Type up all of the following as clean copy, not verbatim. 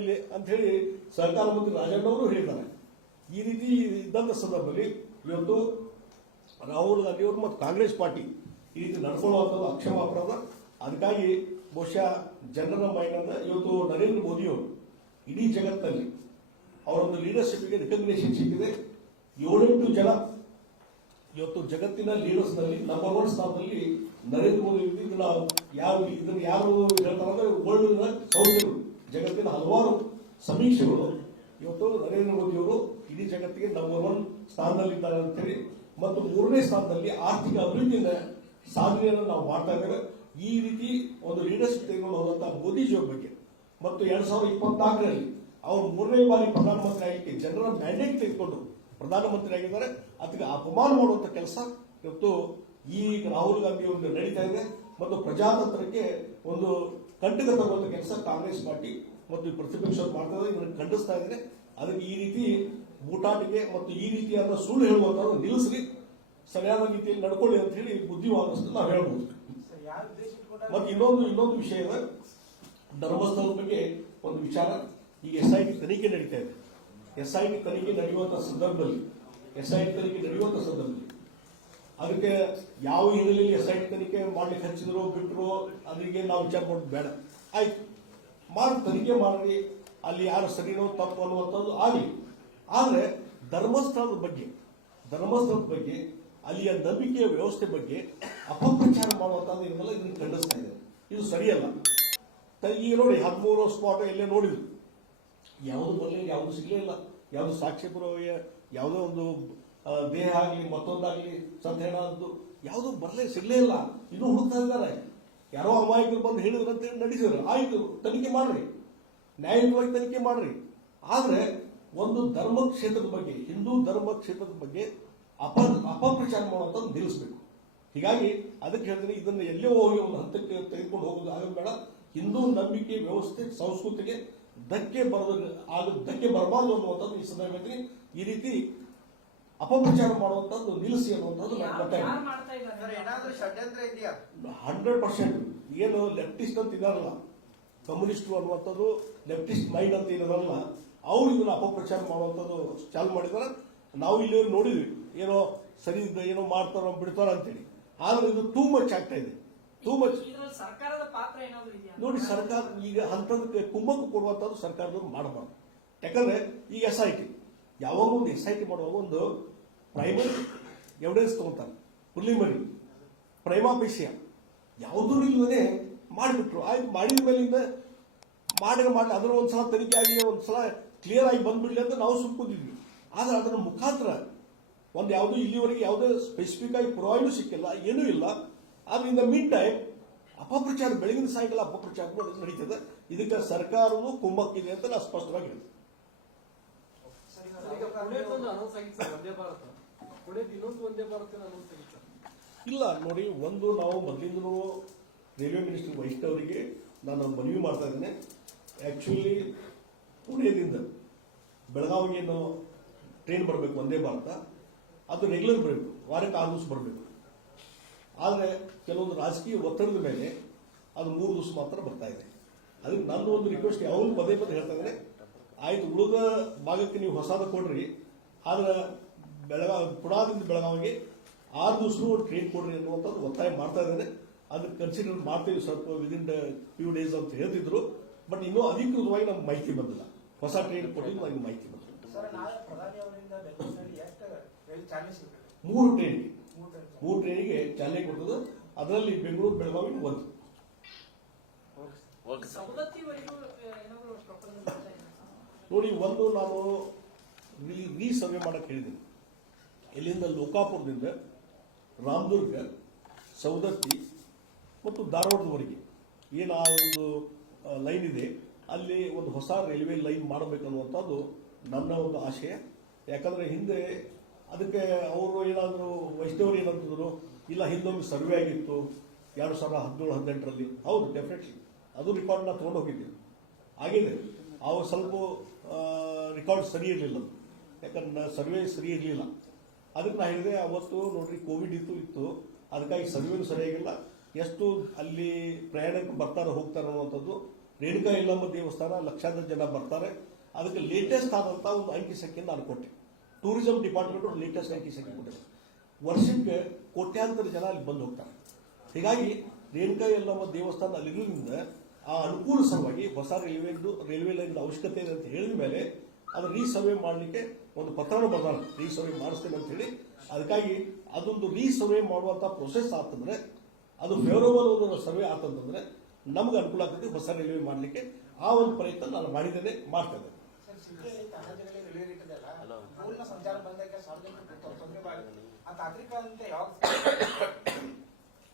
ಇಲ್ಲಿ ಅಂತ ಹೇಳಿ ಸಹಕಾರ ಮಂತ್ರಿ ರಾಜಣ್ಣವರು ಹೇಳಿದ್ದಾರೆ. ಈ ರೀತಿ ಇದ್ದಂಥ ಸಂದರ್ಭದಲ್ಲಿ ಇವತ್ತು ರಾಹುಲ್ ಗಾಂಧಿ ಅವರು ಮತ್ತು ಕಾಂಗ್ರೆಸ್ ಪಾರ್ಟಿ ಈ ರೀತಿ ನಡ್ಕೊಳ್ಳುವಂಥದ್ದು ಅಕ್ಷಮ ಅಪರಾಧ. ಅದಕ್ಕಾಗಿ ಬಹುಶಃ ಜನರ ಮೈಂಡನ್ನು ಇವತ್ತು ನರೇಂದ್ರ ಮೋದಿಯವರು ಇಡೀ ಜಗತ್ತಿನಲ್ಲಿ ಅವರೊಂದು ಲೀಡರ್ಶಿಪ್ಗೆ ರಿಕಗ್ನೇಷನ್ ಸಿಕ್ಕಿದೆ. 7-8 ಜನ ಇವತ್ತು ಜಗತ್ತಿನ ಲೀಡರ್ಸ್ನಲ್ಲಿ ನಂಬರ್ 1 ಸ್ಥಾನದಲ್ಲಿ ನರೇಂದ್ರ ಮೋದಿ ಇದನ್ನ ಯಾರು ಹೇಳ್ತಾರೆ ವರ್ಲ್ಡ್ ಸಂಸ್ಥೆಗಳು, ಜಗತ್ತಿನ ಹಲವಾರು ಸಮೀಕ್ಷೆಗಳು ಇವತ್ತು ನರೇಂದ್ರ ಮೋದಿಯವರು ಇಡೀ ಜಗತ್ತಿಗೆ ನಂಬರ್ 1 ಸ್ಥಾನದಲ್ಲಿದ್ದಾರೆ ಅಂತೇಳಿ, ಮತ್ತು 3ನೇ ಸ್ಥಾನದಲ್ಲಿ ಆರ್ಥಿಕ ಅಭಿವೃದ್ಧಿಯ ಸಾಧನೆಯನ್ನು ನಾವು ಮಾಡ್ತಾ ಇದ್ದೇವೆ. ಈ ರೀತಿ ಒಂದು ಲೀಡರ್ಶಿಪ್ ತೆಗೆದುಕೊಂಡು ಹೋದಂತಹ ಮೋದಿಜಿಯವರ ಬಗ್ಗೆ ಮತ್ತು 2024ರಲ್ಲಿ ಅವರು 3ನೇ ಬಾರಿ ಪ್ರಧಾನಮಂತ್ರಿ ಆಗಲಿಕ್ಕೆ ಜನರ ಮ್ಯಾಂಡೇಟ್ ತೆಗೆದುಕೊಂಡು ಪ್ರಧಾನಮಂತ್ರಿ ಆಗಿದ್ದಾರೆ. ಅದಕ್ಕೆ ಅಪಮಾನ ಮಾಡುವಂತ ಕೆಲಸ ಇವತ್ತು ಈ ರಾಹುಲ್ ಗಾಂಧಿ ಅವರು ನಡೀತಾ ಇದೆ ಮತ್ತು ಪ್ರಜಾತಂತ್ರಕ್ಕೆ ಒಂದು ಕಂಟಕ ತರುವಂತ ಕೆಲಸ ಕಾಂಗ್ರೆಸ್ ಪಾರ್ಟಿ ಮತ್ತು ಪ್ರತಿಪಕ್ಷರು ಮಾಡ್ತಾ ಇದ್ದಾರೆ. ಇದನ್ನು ಖಂಡಿಸ್ತಾ ಇದ್ದಾರೆ. ಅದಕ್ಕೆ ಈ ರೀತಿ ಬೂಟಾಟಿಕೆ ಮತ್ತು ಈ ರೀತಿಯಾದ ಸುಳ್ಳು ಹೇಳುವಂತ ನಿಲ್ಲಿಸಲಿ, ಸರಿಯಾದ ರೀತಿಯಲ್ಲಿ ನಡ್ಕೊಳ್ಳಿ ಅಂತ ಹೇಳಿ ಬುದ್ಧಿವಾದಷ್ಟು ನಾವು ಹೇಳ್ಬೋದು. ಮತ್ತೆ ಇನ್ನೊಂದು ವಿಷಯ ಇದೆ, ಧರ್ಮಸ್ಥಳದ ಬಗ್ಗೆ ಒಂದು ವಿಚಾರ. ಈಗ SIT ತನಿಖೆ ನಡೀತಾ ಇದೆ. SIT ತನಿಖೆ ನಡೆಯುವಂತಹ ಸಂದರ್ಭದಲ್ಲಿ ಅದಕ್ಕೆ ಯಾವ ಹಿನ್ನೆಲೆಯಲ್ಲಿ SIT ತನಿಖೆ ಮಾಡ್ಲಿಕ್ಕೆ ಹಚ್ಚಿದ್ರು ಬಿಟ್ಟರು ಅದಕ್ಕೆ ನಾವು ವಿಚಾರ ಮಾಡೋದು ಬೇಡ. ಆಯ್ತು, ತನಿಖೆ ಮಾಡ್ರಿ, ಅಲ್ಲಿ ಯಾರು ಸರಿನೋ ತಪ್ಪು ಅನ್ನುವಂಥದ್ದು ಆಗಲಿ. ಆದರೆ ಧರ್ಮಸ್ಥಳದ ಬಗ್ಗೆ ಅಲ್ಲಿಯ ನಂಬಿಕೆಯ ವ್ಯವಸ್ಥೆ ಬಗ್ಗೆ ಅಪಪ್ರಚಾರ ಮಾಡುವಂಥದ್ದು ಇದನ್ನೆಲ್ಲ ಇದನ್ನು ಖಂಡಿಸ್ತಾ ಇದೆ. ಇದು ಸರಿಯಲ್ಲ. ಈಗ ನೋಡಿ 13 ಸ್ಪಾಟ್ ಎಲ್ಲೇ ನೋಡಿದ್ರು, ಯಾವುದು ಬರಲಿಲ್ಲ, ಯಾವುದು ಸಿಗಲೇ ಇಲ್ಲ, ಯಾವುದು ಸಾಕ್ಷ್ಯ ಪುರಾವೆ, ಯಾವುದೋ ಒಂದು ದೇಹ ಆಗಲಿ ಮತ್ತೊಂದಾಗಲಿ ಸಂದೇಹದ್ದು ಯಾವುದು ಸಿಗಲೇ ಇಲ್ಲ. ಇದು ಹುಡುಕ್ತಾ ಇದ್ದಾರೆ. ಯಾರೋ ಅಮಾಯಕರು ಬಂದು ಹೇಳಿದ್ರು ಅಂತ ಹೇಳಿ ನಡೆಸಿದ್ರು. ಆಯ್ತು, ತನಿಖೆ ಮಾಡ್ರಿ, ನ್ಯಾಯಯುತವಾಗಿ ತನಿಖೆ ಮಾಡ್ರಿ. ಆದರೆ ಒಂದು ಧರ್ಮಕ್ಷೇತ್ರದ ಬಗ್ಗೆ, ಹಿಂದೂ ಧರ್ಮ ಕ್ಷೇತ್ರದ ಬಗ್ಗೆ ಅಪಪ್ರಚಾರ ಮಾಡುವಂಥದ್ದು ನಿಲ್ಲಿಸಬೇಕು. ಹೀಗಾಗಿ ಅದಕ್ಕೆ ಹೇಳ್ತೀನಿ, ಇದನ್ನು ಎಲ್ಲೇ ಹೋಗಿ ಒಂದು ಹಂತಕ್ಕೆ ತೆಗೆದುಕೊಂಡು ಹೋಗೋದು ಆಗಲ್ಲ ಬೇಡ. ಹಿಂದೂ ನಂಬಿಕೆ ವ್ಯವಸ್ಥೆ ಸಂಸ್ಕೃತಿಗೆ ಧಕ್ಕೆ ಬರಬಾರದು ಅನ್ನುವಂಥದ್ದು ಈ ಸಂದರ್ಭದಲ್ಲಿ ಈ ರೀತಿ ಅಪಪ್ರಚಾರ ಮಾಡುವಂಥದ್ದು ನಿಲ್ಲಿಸಿ ಅನ್ನುವಂಥದ್ದು 100%. ಏನು ಲೆಫ್ಟಿಸ್ಟ್ ಅಂತ ಇದಾರಲ್ಲ, ಕಮ್ಯುನಿಸ್ಟ್ ಅನ್ನುವಂಥದ್ದು ಲೆಫ್ಟಿಸ್ಟ್ ಮೈಂಡ್ ಅಂತ ಇರೋದಲ್ಲ, ಅವ್ರು ಇದನ್ನ ಅಪಪ್ರಚಾರ ಮಾಡುವಂಥದ್ದು ಚಾಲು ಮಾಡಿದಾರೆ. ನಾವು ಇಲ್ಲಿ ನೋಡಿದ್ವಿ, ಏನೋ ಸರಿ ಏನೋ ಮಾಡ್ತಾರೋ ಬಿಡ್ತಾರ ಅಂತೇಳಿ. ಆದ್ರೆ ಇದು ಟೂ ಮಚ್ ಆಗ್ತಾ ಇದೆ, ಟೂ ಮಚ್. ನೋಡಿ, ಸರ್ಕಾರ ಈಗ ಹಂತದ ಕುಮ್ಮಕ್ಕು ಕೊಡುವಂಥದ್ದು ಸರ್ಕಾರದವ್ರು ಮಾಡಬಾರ್ದು. ಯಾಕಂದ್ರೆ ಈಗ SIT ಯಾವಾಗ ಒಂದು SIT ಮಾಡುವಾಗ ಒಂದು ಪ್ರೈಮರಿ ಎವಿಡೆನ್ಸ್ ತಗೊಂತಾರೆ, ಪ್ರಿಲಿಮಿನರಿ ಪ್ರೈಮಾಪೇಶಿಯ ಯಾವುದೂ ಇಲ್ಲದೆ ಮಾಡಿಬಿಟ್ರು. ಆಯ್ತು, ಮಾಡಿದ ಮೇಲಿಂದ ಮಾಡಿ ಅದರ ಒಂದ್ಸಲ ತನಿಖೆ ಆಗಿ ಒಂದ್ಸಲ ಕ್ಲಿಯರ್ ಆಗಿ ಬಂದ್ಬಿಡ್ಲಿ ಅಂತ ನಾವು ಸುಮ್ಕೊಂಡಿದ್ವಿ. ಆದ್ರೆ ಅದರ ಮುಖಾಂತರ ಒಂದು ಯಾವುದು ಇಲ್ಲಿವರೆಗೆ ಯಾವುದೇ ಸ್ಪೆಸಿಫಿಕ್ ಆಗಿ ಪುರಾವೆನೂ ಸಿಕ್ಕಿಲ್ಲ, ಏನೂ ಇಲ್ಲ. ಆದ್ರೆ ಇನ್ ದ ಮೀನ್ ಟೈಮ್ ಅಪಪ್ರಚಾರ, ಬೆಳಗಿನ ಸಾಯಂಕಾಲ ಅಪಪ್ರಚಾರ ನಡೀತದೆ. ಇದಕ್ಕೆ ಸರ್ಕಾರವು ಕುಮ್ಮಕ್ಕಿದೆ ಅಂತ ನಾವು ಸ್ಪಷ್ಟವಾಗಿ ಹೇಳ್ತೀವಿ. ಇಲ್ಲ ನೋಡಿ, ಒಂದು ನಾವು ಮೊದಲಿಂದಲೂ ರೈಲ್ವೆ ಮಿನಿಸ್ಟರ್ ವೈಷ್ಣವರಿಗೆ ನಾನು ಮನವಿ ಮಾಡ್ತಾ ಇದ್ದೇನೆ. ಆಕ್ಚುಲಿ ಪುಣೆದಿಂದ ಬೆಳಗಾವಿಗೆ ಟ್ರೈನ್ ಬರಬೇಕು, ಒಂದೇ ಭಾರತ, ಅದು ರೆಗ್ಯುಲರ್ ಬರಬೇಕು, ವಾರಕ್ಕೆ 6 ದಿವಸ ಬರಬೇಕು. ಆದರೆ ಕೆಲವೊಂದು ರಾಜಕೀಯ ಒತ್ತಡದ ಮೇಲೆ ಅದು 3 ದಿವಸ ಮಾತ್ರ ಬರ್ತಾ ಇದೆ. ಅದಕ್ಕೆ ನನ್ನ ಒಂದು ರಿಕ್ವೆಸ್ಟ್ ಯಾವಾಗಲೂ ಪದೇ ಹೇಳ್ತಾ ಇದ್ದೇನೆ, ಆಯ್ತು ಉಳಿದ ಭಾಗಕ್ಕೆ ನೀವು ಹೊಸದ ಕೊಡ್ರಿ, ಆದ್ರೆ ಪುಣಾದಿಂದ ಬೆಳಗಾವಿಗೆ 6 ದಿವಸ ಟ್ರೈನ್ ಕೊಡ್ರಿ ಅನ್ನುವಂಥದ್ದು ಒತ್ತಾಯ ಮಾಡ್ತಾ ಇದ್ದೇನೆ. ಅದಕ್ಕೆ ಕನ್ಸಿಡರ್ ಮಾಡ್ತೀವಿ ಸ್ವಲ್ಪ ವಿದಿನ್ ಫ್ಯೂ ಡೇಸ್ ಅಂತ ಹೇಳ್ತಿದ್ರು. ಬಟ್ ಇನ್ನೂ ಅಧಿಕೃತವಾಗಿ ನಮ್ಗೆ ಮಾಹಿತಿ ಬಂದಿಲ್ಲ. ಹೊಸ ಟ್ರೈನ್ ಕೊಟ್ಟಿದ್ದು ನಮಗೆ ಮಾಹಿತಿ ಬಂದಿಲ್ಲ. 3 ಟ್ರೈನಿಗೆ ಚಾಲನೆ ಕೊಟ್ಟದ್ದು, ಅದರಲ್ಲಿ ಬೆಂಗಳೂರು ಬೆಳಗಾವಿ ಒಂದು. ನೋಡಿ, ಒಂದು ನಾನು ಸರ್ವೆ ಮಾಡಕ್ಕೆ ಹೇಳಿದ್ದೀನಿ. ಇಲ್ಲಿಂದ ಲೋಕಾಪುರದಿಂದ ರಾಮದುರ್ಗ, ಸೌದತ್ತಿ ಮತ್ತು ಧಾರವಾಡದವರೆಗೆ ಏನು ಆ ಒಂದು ಲೈನ್ ಇದೆ, ಅಲ್ಲಿ ಒಂದು ಹೊಸ ರೈಲ್ವೆ ಲೈನ್ ಮಾಡಬೇಕನ್ನುವಂಥದ್ದು ನನ್ನ ಒಂದು ಆಶಯ. ಯಾಕಂದ್ರೆ ಹಿಂದೆ ಅದಕ್ಕೆ ಅವರು ಏನಾದರೂ ವೈಷ್ಣವರು ಏನಂತಿದ್ರು, ಇಲ್ಲ ಹಿಂದೊಮ್ಮೆ ಸರ್ವೆ ಆಗಿತ್ತು 2017-18ರಲ್ಲಿ. ಹೌದು, ಡೆಫಿನೆಟ್ಲಿ ಅದು ರೆಕಾರ್ಡ್ನ ತೊಗೊಂಡು ಹೋಗಿದ್ದೀವಿ, ಆಗಿದೆ. ಅವು ಸ್ವಲ್ಪ ರೆಕಾರ್ಡ್ ಸರಿ ಇರಲಿಲ್ಲ, ಯಾಕಂದ್ರೆ ಸರ್ವೆ ಸರಿ ಇರಲಿಲ್ಲ. ಅದಕ್ಕೆ ನಾ ಹೇಳಿದೆ ಅವತ್ತು, ನೋಡ್ರಿ ಕೋವಿಡ್ ಇತ್ತು, ಅದಕ್ಕಾಗಿ ಸರ್ವೇನು ಸರಿಯಾಗಿಲ್ಲ. ಎಷ್ಟು ಅಲ್ಲಿ ಪ್ರಯಾಣಕ್ಕೆ ಬರ್ತಾರೆ ಹೋಗ್ತಾರೆ ಅನ್ನುವಂಥದ್ದು ರೇಣುಕಾ ಯಲ್ಲಮ್ಮ ದೇವಸ್ಥಾನ ಲಕ್ಷಾಂತರ ಜನ ಬರ್ತಾರೆ. ಅದಕ್ಕೆ ಲೇಟೆಸ್ಟ್ ಆದಂಥ ಒಂದು ಅಂಕಿ ಸಂಖ್ಯೆ ನಾನು ಕೊಟ್ಟೆ. ಟೂರಿಸಂ ಡಿಪಾರ್ಟ್ಮೆಂಟ್ ಲೇಟೆಸ್ಟ್ ಅಂಕಿ ಸಂಖ್ಯೆ ಕೊಟ್ಟೆ. ವರ್ಷಕ್ಕೆ ಕೋಟ್ಯಾಂತರ ಜನ ಅಲ್ಲಿ ಬಂದು ಹೋಗ್ತಾರೆ. ಹೀಗಾಗಿ ರೇಣುಕಾ ಯಲ್ಲಮ್ಮ ದೇವಸ್ಥಾನ ಅಲ್ಲಿರೋದ್ರಿಂದ ಆ ಅನುಕೂಲ ಸಲುವಾಗಿ ಹೊಸ ರೈಲ್ವೆ ಲೈನ್ ಅವಶ್ಯಕತೆ ಇದೆ ಅಂತ ಹೇಳಿದ ಮೇಲೆ ಅದು ರೀಸರ್ವೆ ಮಾಡಲಿಕ್ಕೆ ಒಂದು ಪತ್ರನ ಬರ್ದಾನೆ, ರೀಸರ್ವೆ ಮಾಡಿಸ್ತೇನೆ ಅಂತ ಹೇಳಿ. ಅದಕ್ಕಾಗಿ ಅದೊಂದು ರೀಸರ್ವೆ ಮಾಡುವಂಥ ಪ್ರೊಸೆಸ್ ಆತಂದ್ರೆ, ಅದು ಫೇವರಬಲ್ ಒಂದು ಸರ್ವೆ ಆತಂತಂದ್ರೆ ನಮ್ಗೆ ಅನುಕೂಲ ಆಗ್ತದೆ ಹೊಸ ರೈಲ್ವೆ ಮಾಡಲಿಕ್ಕೆ. ಆ ಒಂದು ಪ್ರಯತ್ನ ನಾನು ಮಾಡಿದ್ದೇನೆ, ಮಾಡ್ತೇನೆ.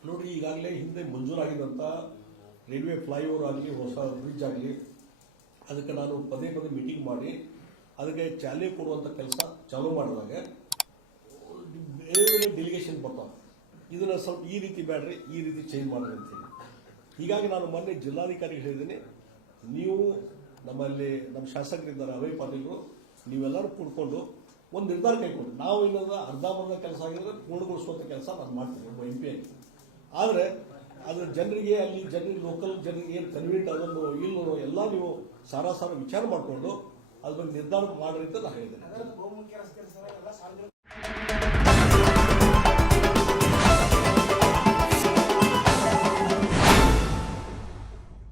ನೋಡಿ, ಈಗಾಗಲೇ ಹಿಂದೆ ಮಂಜೂರಾಗಿದ್ದಂಥ ರೈಲ್ವೆ ಫ್ಲೈಓವರ್ ಆಗಲಿ, ಹೊಸ ಬ್ರಿಡ್ಜ್ ಆಗಲಿ, ಅದಕ್ಕೆ ನಾನು ಪದೇ ಪದೇ ಮೀಟಿಂಗ್ ಮಾಡಿ ಅದಕ್ಕೆ ಚಾಲನೆ ಕೊಡುವಂಥ ಕೆಲಸ ಚಾಲೂ ಮಾಡಿದಾಗ ಬೇರೆ ಬೇರೆ ಡೆಲಿಗೇಷನ್ ಬರ್ತಾವೆ. ಇದನ್ನು ಸ್ವಲ್ಪ ಈ ರೀತಿ ಬೇಡ್ರಿ, ಈ ರೀತಿ ಚೇಂಜ್ ಮಾಡ್ರಿ ಅಂತೇಳಿ. ಹೀಗಾಗಿ ನಾನು ಮೊನ್ನೆ ಜಿಲ್ಲಾಧಿಕಾರಿಗೆ ಹೇಳಿದ್ದೀನಿ, ನೀವು ನಮ್ಮಲ್ಲಿ ನಮ್ಮ ಶಾಸಕರಿದ್ದಾರೆ ಅಭಯ್ ಪಾಟೀಲ್ರು, ನೀವೆಲ್ಲರೂ ಕೂಡ್ಕೊಂಡು ಒಂದು ನಿರ್ಧಾರ ಕೈಗೊಂಡು ನಾವು ಇನ್ನೊಂದು ಅರ್ಧಂಬರ್ಧ ಕೆಲಸ ಆಗಿದ್ರೆ ಪೂರ್ಣಗೊಳಿಸುವಂಥ ಕೆಲಸ ನಾನು ಮಾಡ್ತೀನಿ ಒಬ್ಬ MP ಆಗಿ. ಆದರೆ ಅದು ಜನರಿಗೆ, ಅಲ್ಲಿ ಜನರಿಗೆ, ಲೋಕಲ್ ಜನರಿಗೆ ಏನು ಕನ್ವೀನಿಯಂಟ್ ಅದನ್ನು ಇಲ್ಲೋ ಎಲ್ಲ ನೀವು ಸಾರ ವಿಚಾರ ಮಾಡಿಕೊಂಡು ಅದ್ರ ಬಗ್ಗೆ ನಿರ್ಧಾರ ಮಾಡ್ರಿ ಅಂತ ನಾನು ಹೇಳಿದ್ದೇನೆ.